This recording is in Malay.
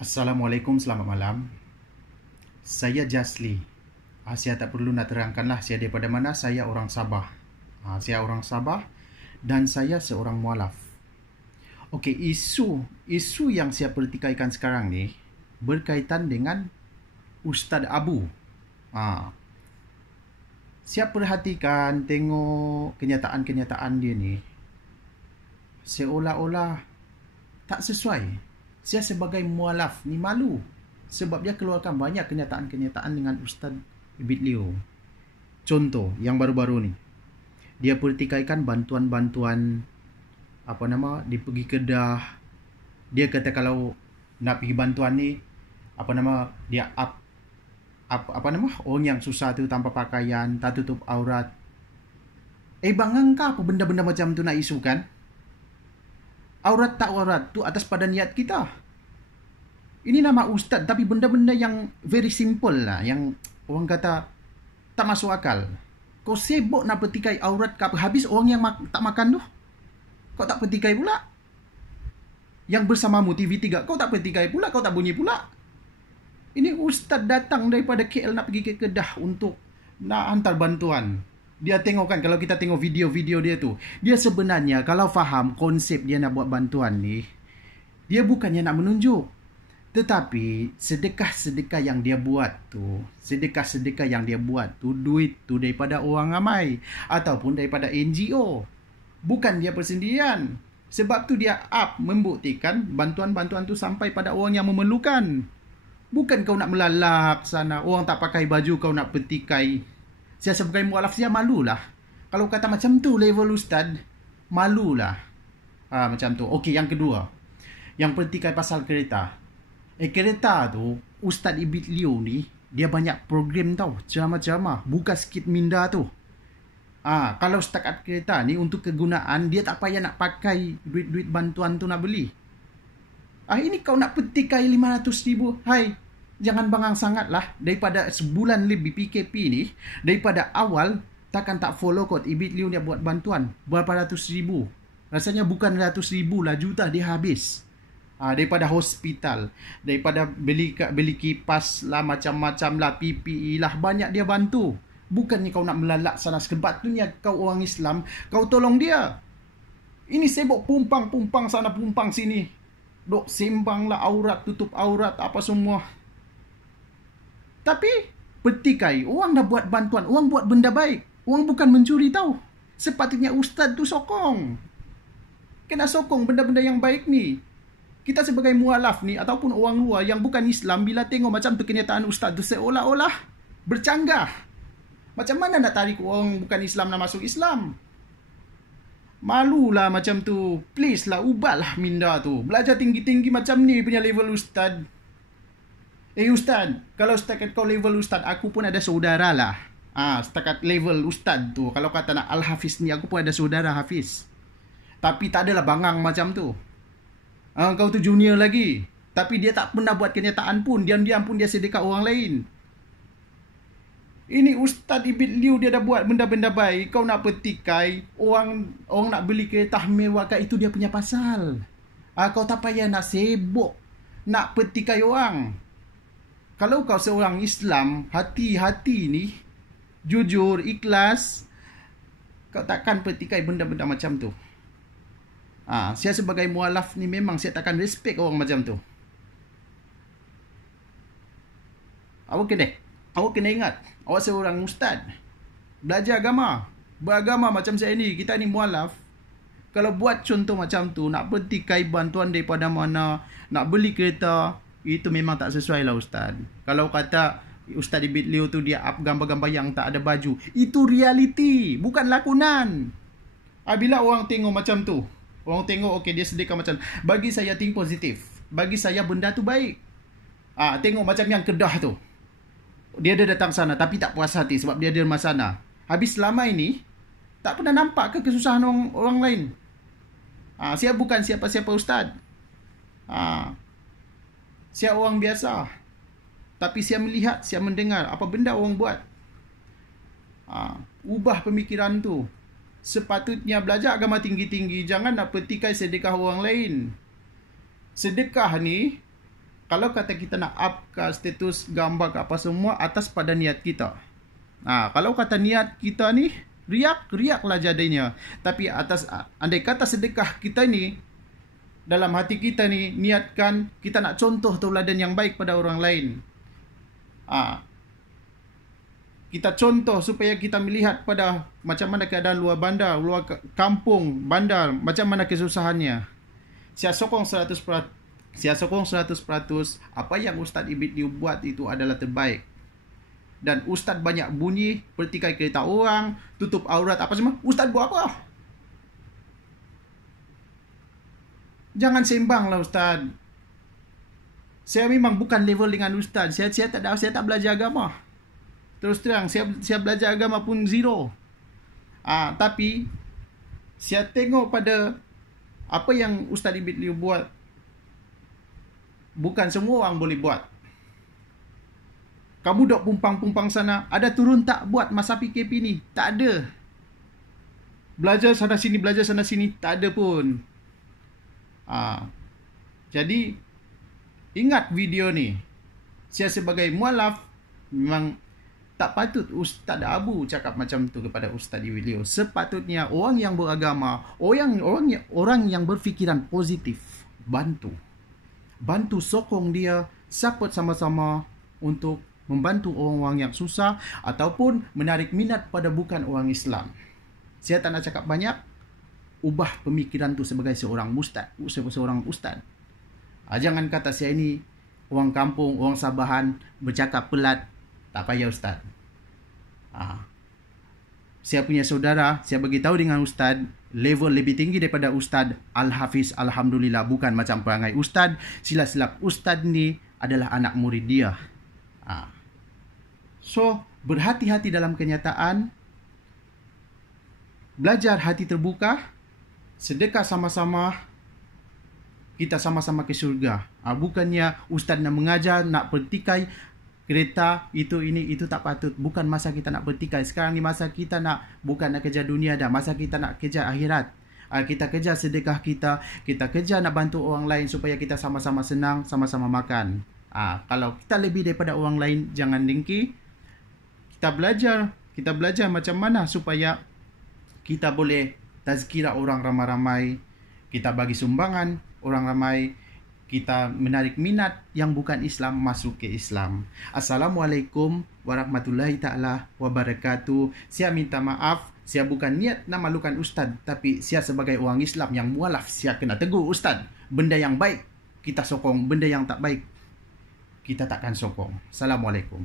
Assalamualaikum, selamat malam. Saya Jasli. Saya tak perlu nak terangkanlah saya daripada mana. Saya orang Sabah. Saya orang Sabah dan saya seorang mualaf. Okey, isu yang saya pertikaikan sekarang ni berkaitan dengan Ustaz Abu. Saya perhatikan, tengok kenyataan-kenyataan dia ni, seolah-olah tak sesuai. Saya sebagai mualaf ni malu sebab dia keluarkan banyak kenyataan-kenyataan dengan Ustaz Ibit Liu. Contoh yang baru-baru ni, dia pertikaikan bantuan-bantuan dia pergi Kedah. Dia kata kalau nak pergi bantuan ni dia orang yang susah tu tanpa pakaian, tak tutup aurat. Bang angka apa benda-benda macam tu nak isukan? Aurat tak aurat tu atas pada niat kita. Ini nama ustaz tapi benda-benda yang very simple lah, yang orang kata tak masuk akal. Kau sibuk nak petikai aurat ke apa? Habis orang yang tak makan tu, kau tak petikai pula. Yang bersamamu TV3, kau tak petikai pula, kau tak bunyi pula. Ini ustaz datang daripada KL nak pergi ke Kedah untuk nak hantar bantuan. Dia tengok kan, kalau kita tengok video-video dia tu, dia sebenarnya kalau faham konsep dia nak buat bantuan ni, dia bukannya nak menunjuk. Tetapi sedekah-sedekah yang dia buat tu, duit tu daripada orang ramai ataupun daripada NGO. Bukan dia persendirian. Sebab tu dia membuktikan bantuan-bantuan tu sampai pada orang yang memerlukan. Bukan kau nak melalak sana, orang tak pakai baju kau nak petikai. Saya sebagai mualaf, saya malulah. Kalau kata macam tu level ustaz, malulah. Macam tu. Okey, yang kedua. Yang petikai pasal kereta. Kereta tu, Ustaz Ibit Liu ni, dia banyak program tau. Ceramah-ceramah. Buka sikit minda tu. Kalau setakat kereta ni untuk kegunaan, dia tak payah nak pakai duit-duit bantuan tu nak beli. Ini kau nak petikai 500,000. Hai, jangan bangang sangat lah. Daripada sebulan lebih PKP ni, daripada awal, takkan tak follow kot Ibit Liu dia buat bantuan. Berapa ratus ribu. Rasanya bukan ratus ribu lah, juta dia habis. Daripada hospital, daripada beli kipas lah, macam-macam lah, PPE lah, banyak dia bantu. Bukannya kau nak melalak sana. Sebetulnya kau orang Islam, kau tolong dia. Ini sibuk pumpang sana, pumpang sini. Dok sembang lah aurat, tutup aurat, apa semua. Tapi petikai, orang dah buat bantuan, orang buat benda baik. Orang bukan mencuri tau. Sepatutnya ustaz tu sokong. Kena sokong benda-benda yang baik ni. Kita sebagai mualaf ni ataupun orang luar yang bukan Islam, bila tengok macam tu kenyataan ustaz tu, seolah-olah bercanggah. Macam mana nak tarik orang bukan Islam nak masuk Islam? Malulah macam tu. Please lah, ubahlah minda tu. Belajar tinggi-tinggi macam ni punya level ustaz. Ustaz, kalau setakat kau level ustaz, aku pun ada saudara lah. Setakat level ustaz tu, kalau kata nak Al-Hafiz ni, aku pun ada saudara Hafiz. Tapi tak adalah bangang macam tu. Kau tu junior lagi. Tapi dia tak pernah buat kenyataan pun. Diam-diam pun dia sedekah orang lain. Ini Ustaz Ibit Liu, dia dah buat benda-benda baik. Kau nak petikai, orang nak beli kereta mewah, itu dia punya pasal. Kau tak payah nak sibuk nak petikai orang. Kalau kau seorang Islam, hati-hati ni, jujur, ikhlas, kau takkan petikai benda-benda macam tu. Saya sebagai mualaf ni memang saya takkan respect orang macam tu. Awak kena ingat, awak seorang ustaz. Belajar agama. Beragama macam saya ni, kita ni mualaf. Kalau buat contoh macam tu, nak petikai bantuan daripada mana, nak beli kereta, itu memang tak sesuai lah ustaz. Kalau kata Ustaz Ibit Liu tu dia up gambar-gambar yang tak ada baju, itu realiti, bukan lakonan. Bila orang tengok macam tu, orang tengok okey dia sedekah macam, bagi saya think positif. Bagi saya benda tu baik. Tengok macam yang Kedah tu. Dia ada datang sana tapi tak puas hati sebab dia ada rumah sana. Habis selama ini tak pernah nampak ke kesusahan orang lain. Saya bukan siapa-siapa ustaz. Saya orang biasa. Tapi saya melihat, saya mendengar apa benda orang buat. Ubah pemikiran tu. Sepatutnya belajar agama tinggi-tinggi. Jangan nak petikai sedekah orang lain. Sedekah ni kalau kata kita nak up ke status gambar ke apa semua, atas pada niat kita. Kalau kata niat kita ni riak-riaklah jadinya. Tapi atas andai kata sedekah kita ni dalam hati kita ni niatkan kita nak contoh tauladan yang baik pada orang lain. Kita contoh supaya kita melihat pada macam mana keadaan luar bandar, luar kampung, bandar, macam mana kesusahannya. Saya sokong 100%. Saya sokong 100% apa yang Ustaz Ibit Liu buat itu adalah terbaik. Dan Ustaz banyak bunyi, pertikai kereta orang, tutup aurat apa semua. Ustaz buat apa? Jangan sembang lah Ustaz. Saya memang bukan level dengan Ustaz. Saya tak belajar agama. Terus terang, saya belajar agama pun zero. Tapi saya tengok pada apa yang Ustaz Ibit Liu buat. Bukan semua orang boleh buat. Kamu dok pumpang-pumpang sana, ada turun tak buat masa PKP ni? Tak ada. Belajar sana sini, tak ada pun. Jadi ingat video ni. Saya sebagai mualaf memang tak patut Ustaz Abu cakap macam tu kepada Ustaz Ibit Liu. Sepatutnya orang yang beragama, orang yang berfikiran positif, bantu sokong dia, support sama-sama untuk membantu orang-orang yang susah ataupun menarik minat pada bukan orang Islam. Saya tak nak cakap banyak, ubah pemikiran tu sebagai seorang ustaz. Jangan kata saya ini orang kampung, orang Sabahan, bercakap pelat, tak payah Ustaz. Saya punya saudara, saya bagi tahu dengan Ustaz, level lebih tinggi daripada Ustaz Al-Hafiz, alhamdulillah, bukan macam perangai Ustaz. Silap-silap Ustaz ni adalah anak murid dia. So, berhati-hati dalam kenyataan, belajar hati terbuka, sedekah sama-sama, kita sama-sama ke syurga. Bukannya Ustaz nak mengajar, nak pertikai kereta, itu tak patut. Bukan masa kita nak bertikai. Sekarang ni masa kita bukan nak kejar dunia dah. Masa kita nak kejar akhirat. Kita kejar sedekah kita kejar nak bantu orang lain supaya kita sama-sama senang, sama-sama makan. Kalau kita lebih daripada orang lain, jangan dengki. Kita belajar macam mana supaya kita boleh tazkirah orang ramai-ramai. Kita bagi sumbangan orang ramai. Kita menarik minat yang bukan Islam masuk ke Islam. Assalamualaikum warahmatullahi ta'ala wabarakatuh. Saya minta maaf, saya bukan niat nak malukan Ustaz, tapi saya sebagai orang Islam yang mualaf, saya kena tegur Ustaz. Benda yang baik kita sokong, benda yang tak baik kita takkan sokong. Assalamualaikum.